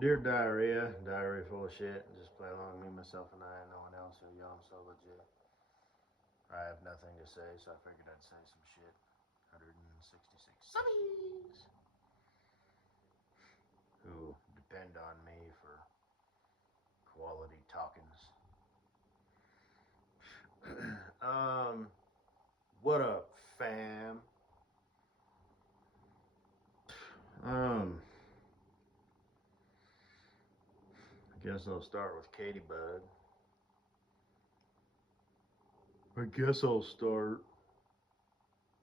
Dear diarrhea full of shit. Just play along, me, myself, and I, and no one else. So, yo, I'm so legit. I have nothing to say, so I figured I'd say some shit. 166 subbies who depend on me for quality talkings. um, what up, fam? Um, I guess I'll start with Katie Bud. I guess I'll start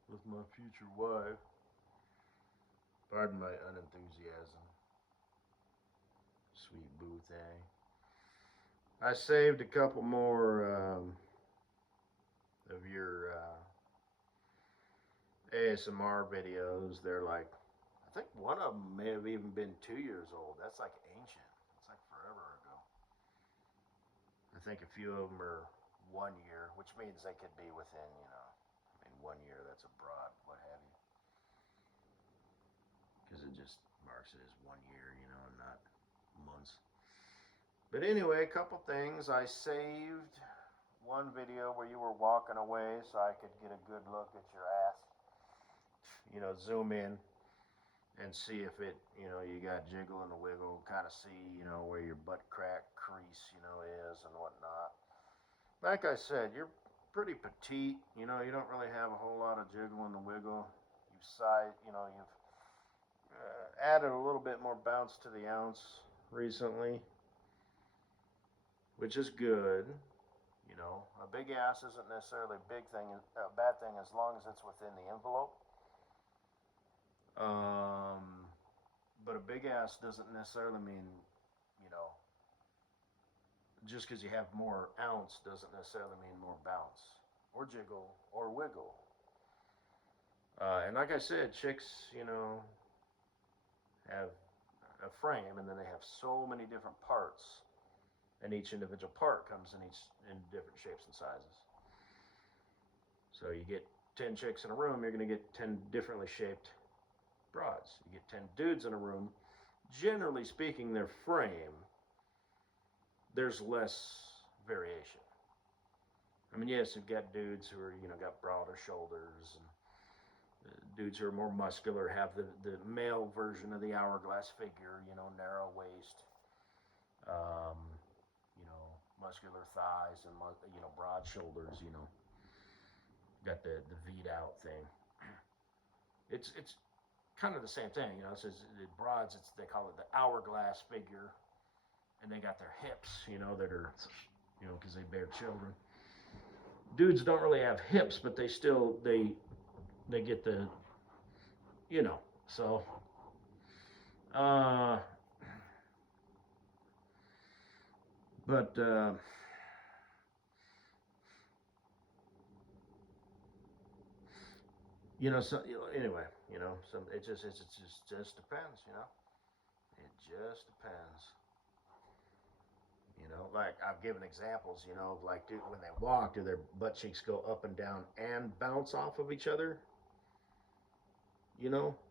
with my future wife. Pardon my unenthusiasm. Sweet boo thing. I saved a couple more of your ASMR videos. They're like, I think one of them may have even been 2 years old. That's like ancient. It's like forever ago. I think a few of them are 1 year, which means they could be within, I mean, 1 year, that's a broad, what have you. Because it just marks it as 1 year, and not months. But anyway, a couple things. I saved one video where you were walking away so I could get a good look at your ass. Zoom in and see if it, you got jiggle and a wiggle, kind of see, where your butt crack crease, is and whatnot. Like I said, you're pretty petite, you don't really have a whole lot of jiggle and the wiggle. You've added a little bit more bounce to the ounce recently, which is good. A big ass isn't necessarily a bad thing as long as it's within the envelope. But a big ass doesn't necessarily mean, you know, just because you have more ounce doesn't necessarily mean more bounce or jiggle or wiggle. And like I said, chicks, have a frame, and then they have so many different parts, and each individual part comes in different shapes and sizes. So you get 10 chicks in a room, you're going to get 10 differently shaped broads. You get 10 dudes in a room, generally speaking, their frame, there's less variation. I mean, yes, you've got dudes who are, got broader shoulders, and dudes who are more muscular have the male version of the hourglass figure, narrow waist, um, muscular thighs, and, broad shoulders, got the V'd out thing. It's kind of the same thing, It says the broads, they call it the hourglass figure, and they got their hips, that are, because they bear children. Dudes don't really have hips, but they get the, so. Uh, but so anyway, some it just depends, It just depends. Like I've given examples, of like, dude, when they walk, do their butt cheeks go up and down and bounce off of each other?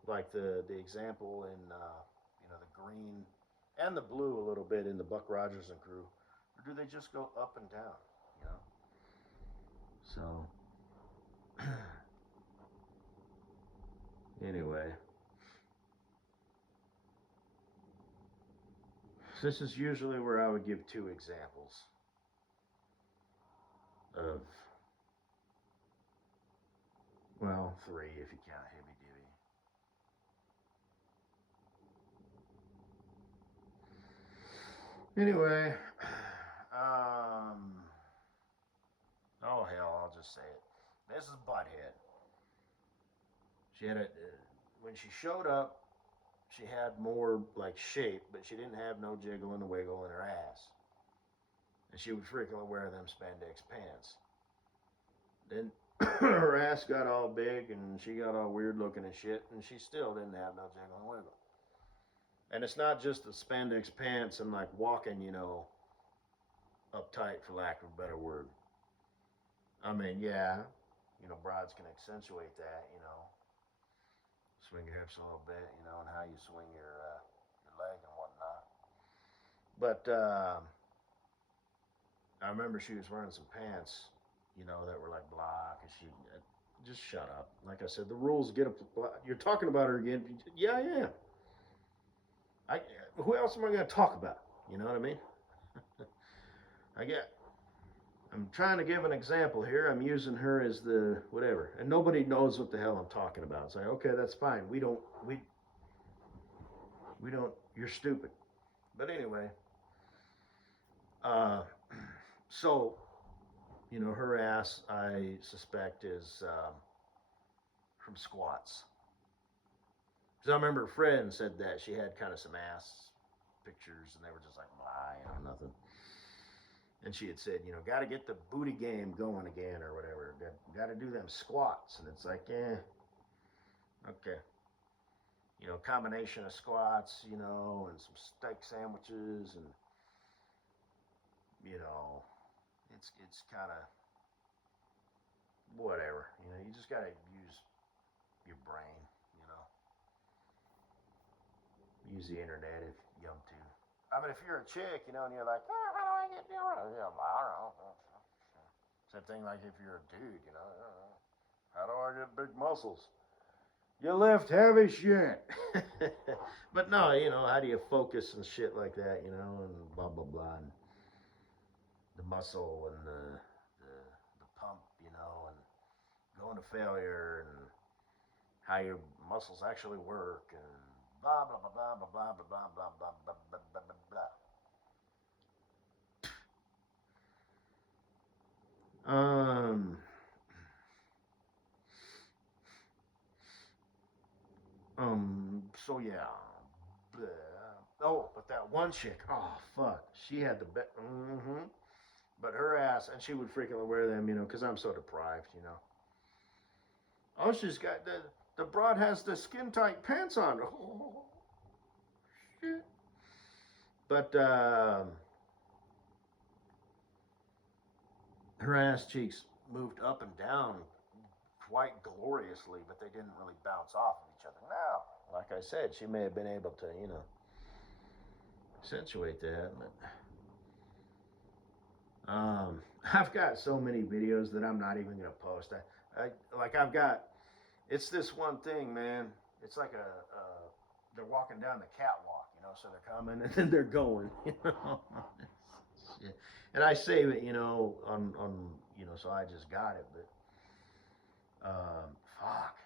Like the example in, the green and the blue a little bit in the Buck Rogers and crew, or do they just go up and down? You know. So anyway, this is usually where I would give two examples of, well, three if you count Heavy Divvy. Anyway, oh hell, I'll just say it. This is Butthead. She had when she showed up, she had more like shape, but she didn't have no jiggle and wiggle in her ass. And she would frequently wear them spandex pants. Then her ass got all big and she got all weird looking and shit, and she still didn't have no jiggle and wiggle. And it's not just the spandex pants and like walking, uptight, for lack of a better word. I mean, yeah, brides can accentuate that, swing your hips a little bit, and how you swing your leg and whatnot. But I remember she was wearing some pants, that were like black, and she just shut up. Like I said, the rules get up. You're talking about her again. Yeah, yeah. I who else am I going to talk about? You know what I mean? I get. I'm trying to give an example here. I'm using her as the whatever, and nobody knows what the hell I'm talking about. It's like, okay, that's fine. We don't. You're stupid. But anyway, uh, so her ass, I suspect, is from squats. Because I remember a friend said that she had kind of some ass pictures, and they were just like, blah, nothing. And she had said, got to get the booty game going again or whatever. Got to do them squats. And it's like, okay. Combination of squats, and some steak sandwiches, and you know, it's kind of whatever. You just got to use your brain. You know, use the internet if you want to. I mean, if you're a chick, and you're like, oh, how do I get I don't know. Same thing like if you're a dude, how do I get big muscles? You lift heavy shit. But no, how do you focus and shit like that, and blah blah blah, and the muscle and the pump, and going to failure and how your muscles actually work and blah blah blah blah blah blah blah blah blah blah blah blah blah blah. So yeah. Oh, but that one chick, oh fuck, she had the best. But her ass, and she would frequently wear them, because I'm so deprived. Oh, she's got the broad has the skin tight pants on. Oh shit. But her ass cheeks moved up and down quite gloriously, but they didn't really bounce off of each other. Now, like I said, she may have been able to, accentuate that, but I've got so many videos that I'm not even gonna post. I've got. It's this one thing, man. It's like they're walking down the catwalk, so they're coming and then they're going, Shit. And I save it, on so I just got it, but fuck,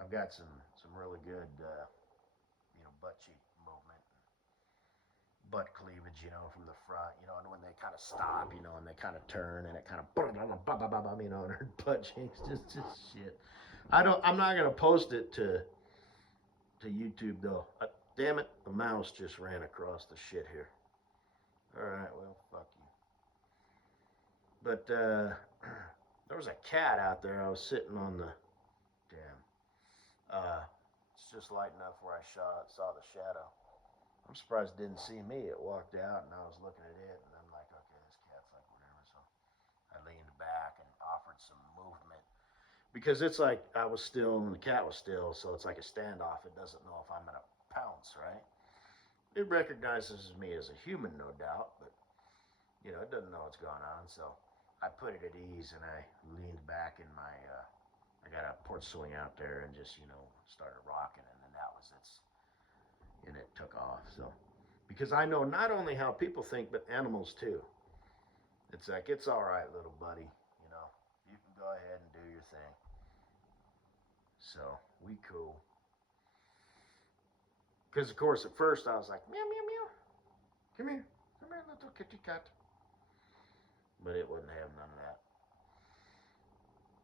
I've got some really good, butt cheek movement, butt cleavage, from the front, and when they kind of stop, and they kind of turn, and it kind of, and her butt cheeks, just shit. I'm not gonna post it to YouTube though. Damn it, the mouse just ran across the shit here. All right, well, fuck you. But there was a cat out there. I was sitting on the damn. It's just light enough where I saw the shadow. I'm surprised it didn't see me. It walked out, and I was looking at it, and I'm like, okay, this cat's like whatever. So I leaned back and offered some movement because it's like I was still and the cat was still, so it's like a standoff. It doesn't know if I'm gonna pounce, right? It recognizes me as a human, no doubt, but it doesn't know what's going on. So I put it at ease and I leaned back in my. I got a porch swing out there and just started rocking, and then that was it. And it took off. So because I know not only how people think, but animals too. It's like it's all right, little buddy. You can go ahead and do your thing. So we cool. Because of course at first I was like meow meow meow, come here, little kitty cat. But it wouldn't have none of that.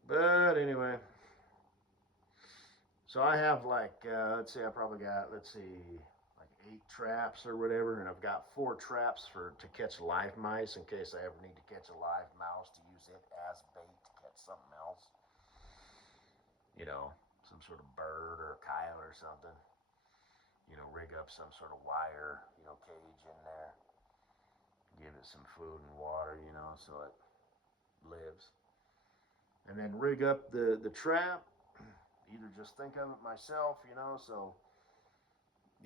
But anyway, so I have like let's see, I probably got like 8 traps or whatever, and I've got 4 traps to catch live mice in case I ever need to catch a live mouse to use it as bait to catch something else. Some sort of bird or a coyote or something. Rig up some sort of wire, cage in there. Give it some food and water, so it lives. And then rig up the trap. Either just think of it myself, so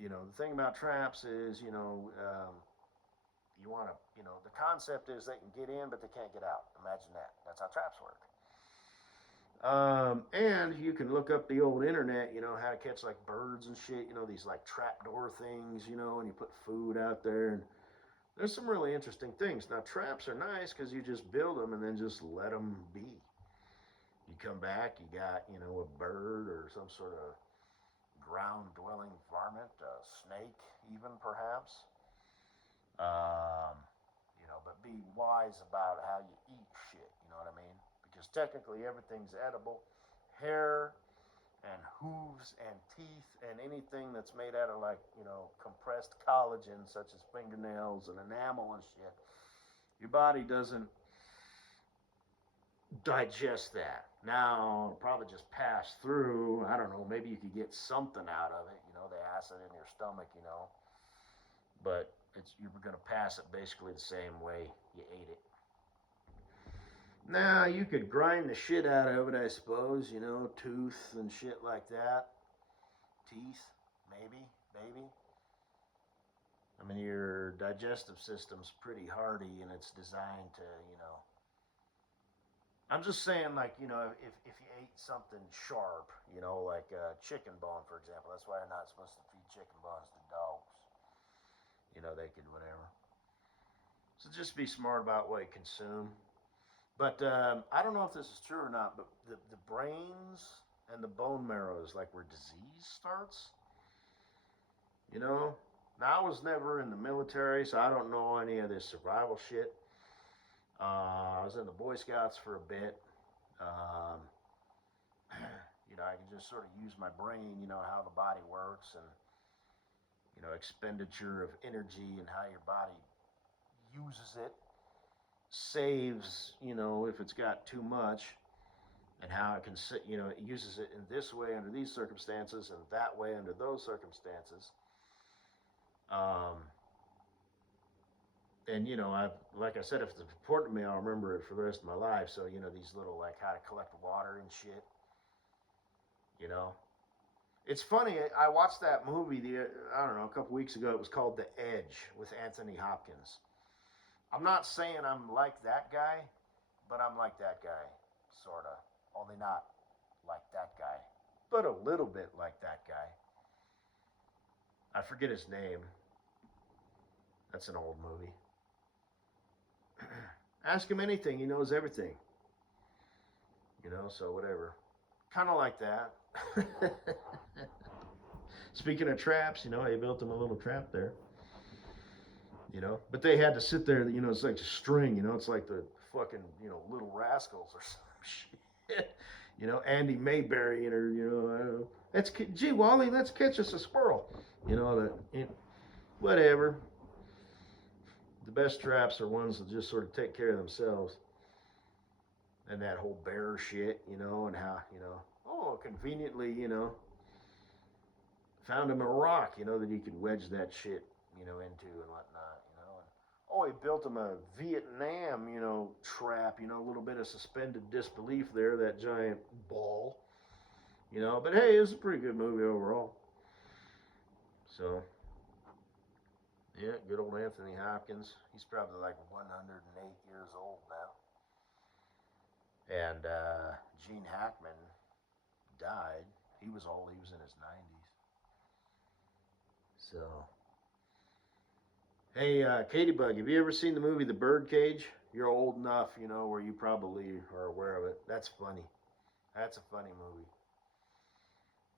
the thing about traps is, you want to, the concept is they can get in, but they can't get out. Imagine that. That's how traps work. And you can look up the old internet, how to catch like birds and shit, these like trapdoor things, and you put food out there. And there's some really interesting things. Now, traps are nice because you just build them and then just let them be. You come back, you got, a bird or some sort of ground dwelling varmint, a snake, even perhaps. Um, but be wise about how you eat shit, you know what I mean? Because technically everything's edible. Hair and hooves and teeth and anything that's made out of like, compressed collagen, such as fingernails and enamel and shit, your body doesn't digest that. Now, probably just pass through. I don't know. Maybe you could get something out of it. The acid in your stomach. But you're going to pass it basically the same way you ate it. Now, you could grind the shit out of it, I suppose. Tooth and shit like that. Teeth, maybe. I mean, your digestive system's pretty hardy, and it's designed to, I'm just saying, like, if you ate something sharp, like chicken bone, for example. That's why you're not supposed to feed chicken bones to dogs. They could whatever. So just be smart about what you consume. But I don't know if this is true or not, but the brains and the bone marrow is like where disease starts. Now, I was never in the military, so I don't know any of this survival shit. I was in the Boy Scouts for a bit. Um, I can just sort of use my brain, how the body works and, expenditure of energy and how your body uses it, saves, if it's got too much, and how it can, it uses it in this way under these circumstances and that way under those circumstances. And like I said, if it's important to me, I'll remember it for the rest of my life. So these little like how to collect water and shit. It's funny. I watched that movie I don't know, a couple weeks ago. It was called The Edge with Anthony Hopkins. I'm not saying I'm like that guy, but I'm like that guy, sorta. Only not like that guy, but a little bit like that guy. I forget his name. That's an old movie. Ask him anything. He knows everything. So whatever. Kind of like that. Speaking of traps, I built him a little trap there. But they had to sit there, it's like a string, it's like the fucking, Little Rascals or some shit. Andy Mayberry and her, I don't know. Gee, Wally, let's catch us a squirrel. Whatever. The best traps are ones that just sort of take care of themselves. And that whole bear shit, and how, conveniently, found him a rock, that he could wedge that shit, into and whatnot, And, he built him a Vietnam, trap, a little bit of suspended disbelief there, that giant ball, But hey, it was a pretty good movie overall. So, yeah, good old Anthony Hopkins. He's probably like 108 years old now. And Gene Hackman died. He was old. He was in his 90s. So, hey, Katie Bug, have you ever seen the movie The Birdcage? You're old enough, where you probably are aware of it. That's funny. That's a funny movie.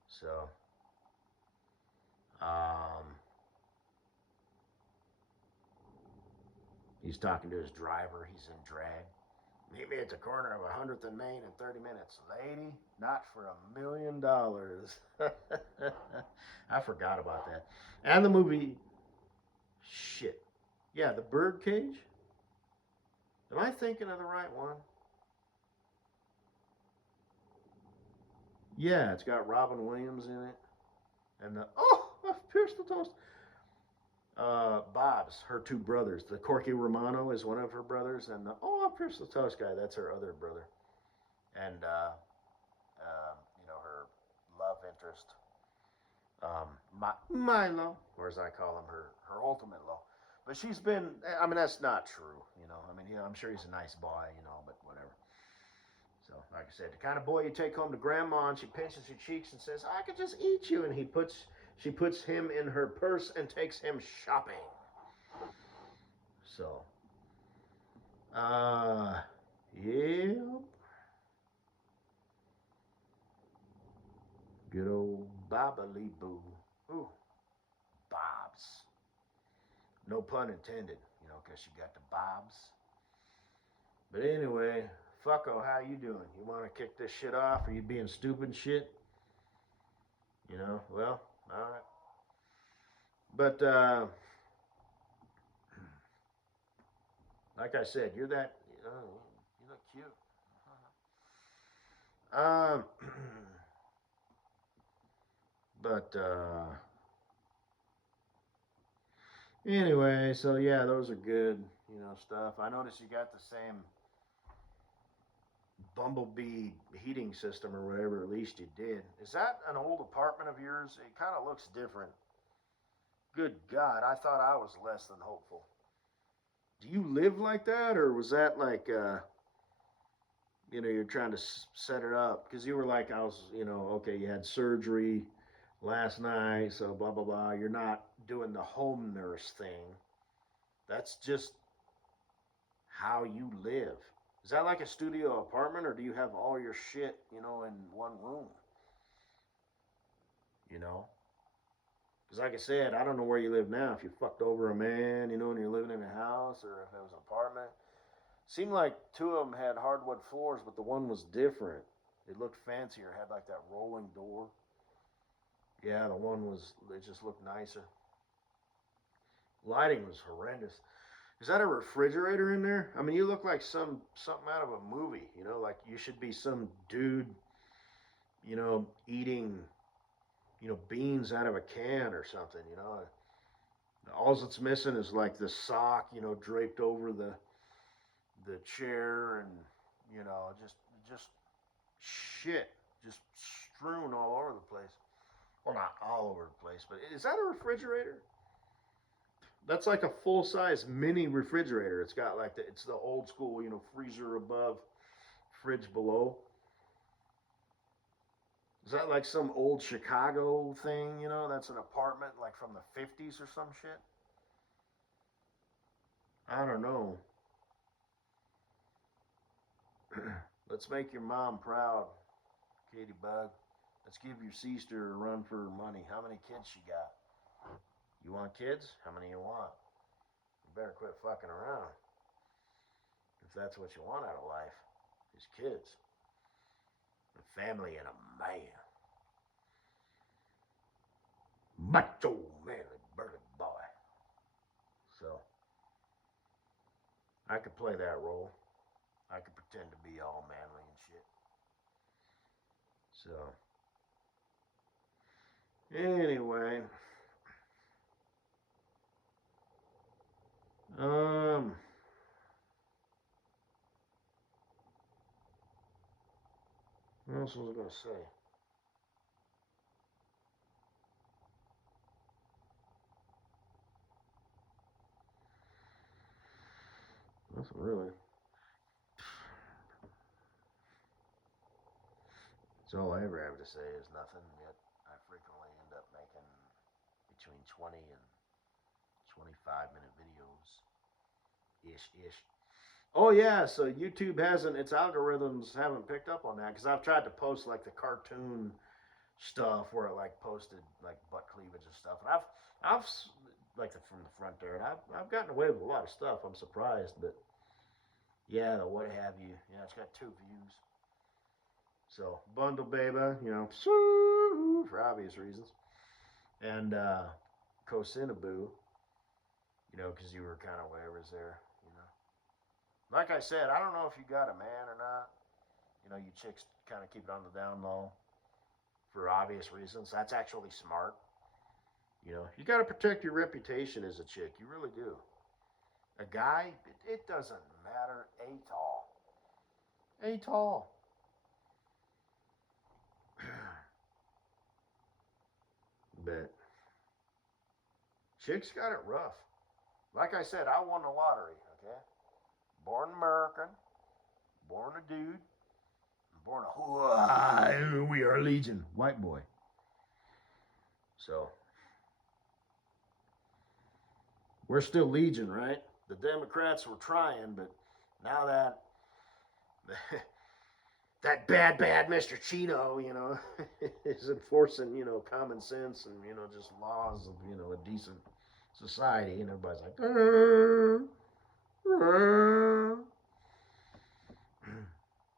So, he's talking to his driver. He's in drag. Meet me at the corner of 100th and Main in 30 minutes. Lady, not for $1 million. I forgot about that. And the movie, shit. Yeah, The Birdcage. Am I thinking of the right one? Yeah, it's got Robin Williams in it. And I've pierced the toast. Bob's, her two brothers. The Corky Romano is one of her brothers, and I've pierced the toast guy, that's her other brother. And, her love interest, Milo, or as I call him, her ultimate low. But she's been, I mean, that's not true, you know. I mean, I'm sure he's a nice boy, you know, but whatever. So, like I said, the kind of boy you take home to grandma and she pinches your cheeks and says, I could just eat you. And she puts him in her purse and takes him shopping. So, yeah. Good old Bobbly Boo. Ooh, Bobs. No pun intended, you know, because she got the Bobs. But anyway, fucko, how you doing? You want to kick this shit off? Are you being stupid shit? You know, well, all right. But, like I said, you're that, you look cute. Um, but, anyway, so yeah, those are good, you know, stuff. I noticed you got the same Bumblebee heating system or whatever, at least you did. Is that an old apartment of yours? It kind of looks different. Good God, I thought I was less than hopeful. Do you live like that, or was that like, you know, you're trying to set it up? Because you were like, I was, you know, okay, you had surgery last night, so blah, blah, blah. You're not doing the home nurse thing. That's just how you live. Is that like a studio apartment, or do you have all your shit, you know, in one room? You know? Because, like I said, I don't know where you live now. If you fucked over a man, you know, and you're living in a house, or if it was an apartment. Seemed like two of them had hardwood floors, but the one was different. It looked fancier. It had like that rolling door. Yeah, the one was, it just looked nicer. Lighting was horrendous. Is that a refrigerator in there? I mean, you look like something out of a movie. You know, like you should be some dude, you know, eating, you know, beans out of a can or something. You know, all that's missing is like the sock, you know, draped over the chair, and you know, just shit, just strewn all over the place. Well, not all over the place, but is that a refrigerator? That's like a full size mini refrigerator. It's got like it's the old school, you know, freezer above, fridge below. Is that like some old Chicago thing? You know, that's an apartment like from the 50s or some shit. I don't know. Let's make your mom proud, Katie Bug. Let's give your sister a run for her money. How many kids she got? You want kids? How many you want? You better quit fucking around. If that's what you want out of life, is kids, a family, and a man. Macho manly burly boy. So I could play that role. I could pretend to be all manly and shit. So anyway, um, what else was I gonna say? Nothing really. So all I ever have to say is nothing. Yet I frequently end up making between 20 and 25-minute videos. Ish. Oh yeah, so YouTube hasn't, its algorithms haven't picked up on that because I've tried to post like the cartoon stuff where it like posted like butt cleavage and stuff, and I've like from the front there, and I've gotten away with a lot of stuff. I'm surprised, but yeah, the what have you, yeah, it's got 2 views. So bundle baby, you know, for obvious reasons, and Cocinaboo, you know, because you were kind of whatever's there, you know. Like I said, I don't know if you got a man or not. You know, you chicks kind of keep it on the down low for obvious reasons. That's actually smart. You know, you got to protect your reputation as a chick. You really do. A guy, it doesn't matter at all. At all. bit. Chicks got it rough. Like I said, I won the lottery, okay? Born American, born a dude, born a we are Legion, white boy. So, we're still Legion, right? The Democrats were trying, but now that that bad Mr. Cheeto, is enforcing, common sense and, just laws of, a decent society, and everybody's like,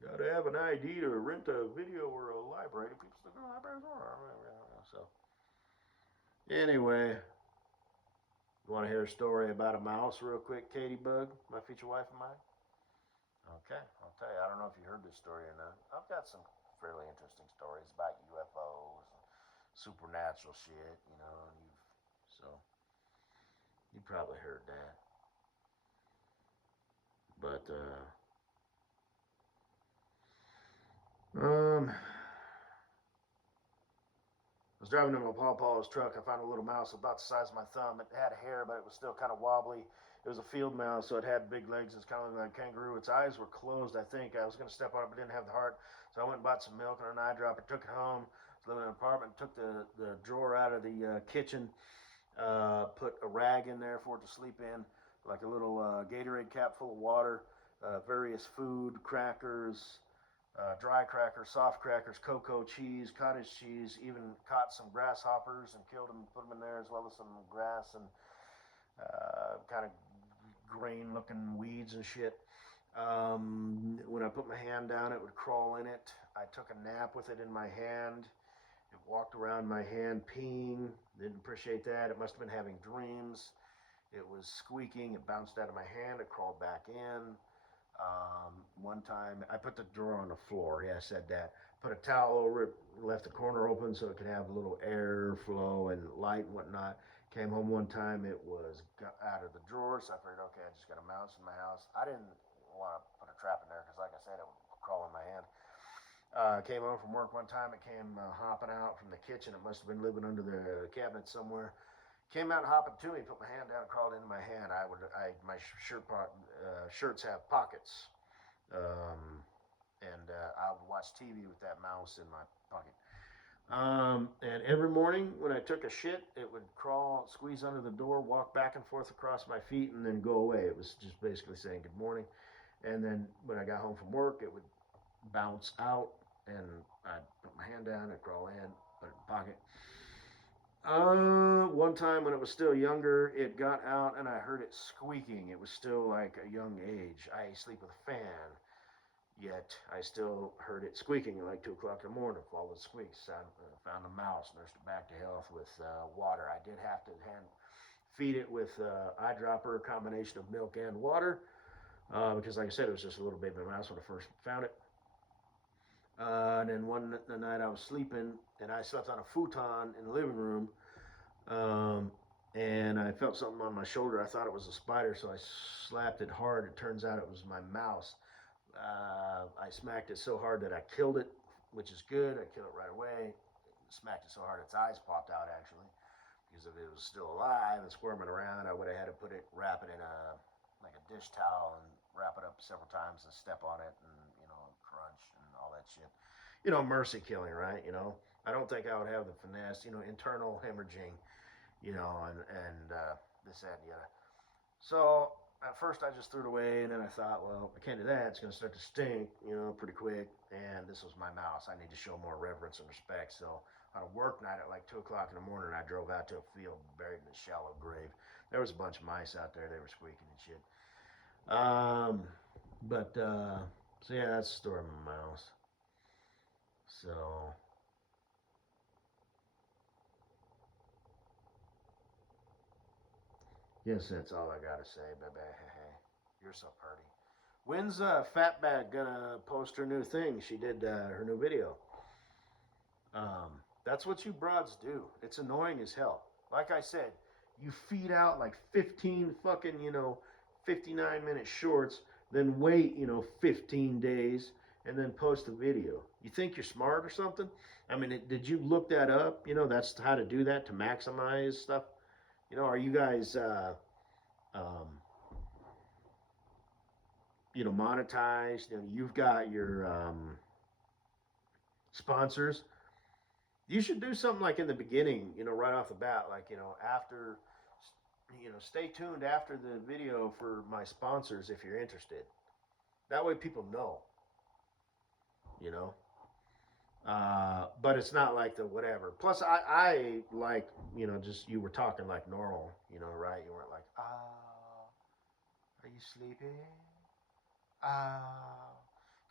gotta have an ID to rent a video or a library. People still go to libraries. So, anyway, you want to hear a story about a mouse real quick, Katie Bug, my future wife of mine? Okay, I'll tell you. I don't know if you heard this story or not. I've got some fairly interesting stories about UFOs and supernatural shit, so you probably heard that. But I was driving in my pawpaw's truck. I found a little mouse about the size of my thumb. It had hair, but it was still kind of wobbly. It was a field mouse, so it had big legs. It's kind of like a kangaroo. Its eyes were closed, I think. I was going to step on it, but didn't have the heart. So I went and bought some milk and an eyedropper, took it home. I was living in an apartment, took the drawer out of the kitchen, put a rag in there for it to sleep in, like a little Gatorade cap full of water, various food, crackers, dry crackers, soft crackers, cocoa cheese, cottage cheese, even caught some grasshoppers and killed them and put them in there, as well as some grass and kind of grain looking weeds and shit. When I put my hand down, it would crawl in it. I took a nap with it in my hand. It walked around my hand peeing. Didn't appreciate that. It must have been having dreams. It was squeaking. It bounced out of my hand. It crawled back in. One time, I put the drawer on the floor. Yeah, I said that. Put a towel over it, left the corner open so it could have a little air flow and light and whatnot. Came home one time, it was out of the drawer, so I figured, okay, I just got a mouse in my house. I didn't want to put a trap in there because, like I said, it would crawl in my hand. Came home from work one time. It came hopping out from the kitchen. It must have been living under the cabinet somewhere. Came out hopping to me, put my hand down, and crawled into my hand. My shirts have pockets, and I would watch TV with that mouse in my pocket. And every morning when I took a shit, it would crawl, squeeze under the door, walk back and forth across my feet, and then go away. It was just basically saying good morning. And then when I got home from work, it would bounce out, and I'd put my hand down, I'd crawl in, put it in the pocket. One time when it was still younger, it got out and I heard it squeaking. It was still like a young age. I sleep with a fan, yet I still heard it squeaking at like 2 o'clock in the morning. Followed the squeaks. I found a mouse, nursed it back to health with water. I did have to feed it with eyedropper, a combination of milk and water, because like I said, it was just a little baby mouse when I first found it. And then one night I was sleeping, and I slept on a futon in the living room, and I felt something on my shoulder. I thought it was a spider, so I slapped it hard. It turns out it was my mouse. I smacked it so hard that I killed it, which is good. I killed it right away. Smacked it so hard its eyes popped out, actually, because if it was still alive and squirming around, I would have had to wrap it in a dish towel and wrap it up several times and step on it and crunch and all that shit. Mercy killing, right? I don't think I would have the finesse, internal hemorrhaging, and this, that, and the other. So at first I just threw it away, and then I thought, well, I can't do that. It's going to start to stink, pretty quick. And this was my mouse. I need to show more reverence and respect. So on a work night at like 2 o'clock in the morning, I drove out to a field buried in a shallow grave. There was a bunch of mice out there. They were squeaking and shit. So yeah, that's the story of my mouse. So, yes, that's all I gotta say, baby. You're so pretty. When's Fatback gonna post her new thing? She did her new video. That's what you broads do. It's annoying as hell. Like I said, you feed out like 15 fucking, 59-minute shorts, then wait, 15 days, and then post a video. You think you're smart or something? I mean, did you look that up? You know, that's how to do that to maximize stuff. You know, are you guys, um, you know, monetized? You know, you've got your sponsors. You should do something like in the beginning, you know, right off the bat, like, you know, after, you know, stay tuned after the video for my sponsors if you're interested. That way people know, you know. But it's not like the whatever. Plus, I like, you know, just you were talking like normal, you know, right? You weren't like, are you sleeping?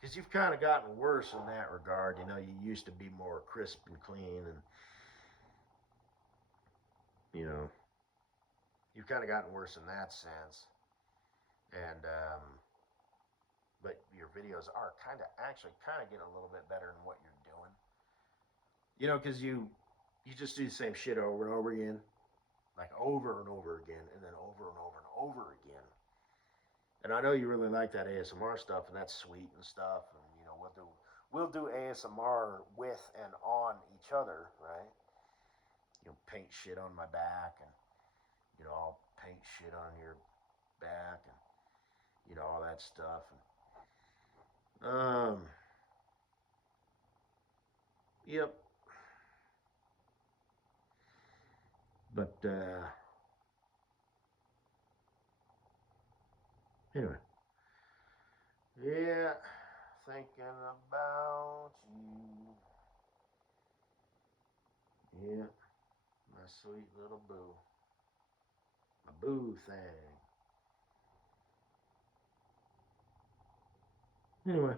Because you've kind of gotten worse in that regard. You know, you used to be more crisp and clean, and you know, you've kind of gotten worse in that sense. And but your videos are kind of actually kind of getting a little bit better in what you're doing. You know, because you just do the same shit over and over again, like over and over again, and then over and over and over again. And I know you really like that ASMR stuff, and that's sweet and stuff. And you know, we'll do ASMR with and on each other, right? You know, paint shit on my back, and you know, I'll paint shit on your back, and you know, all that stuff. And, yep. But anyway, yeah, thinking about you. Yeah, my sweet little boo, my boo thing. Anyway.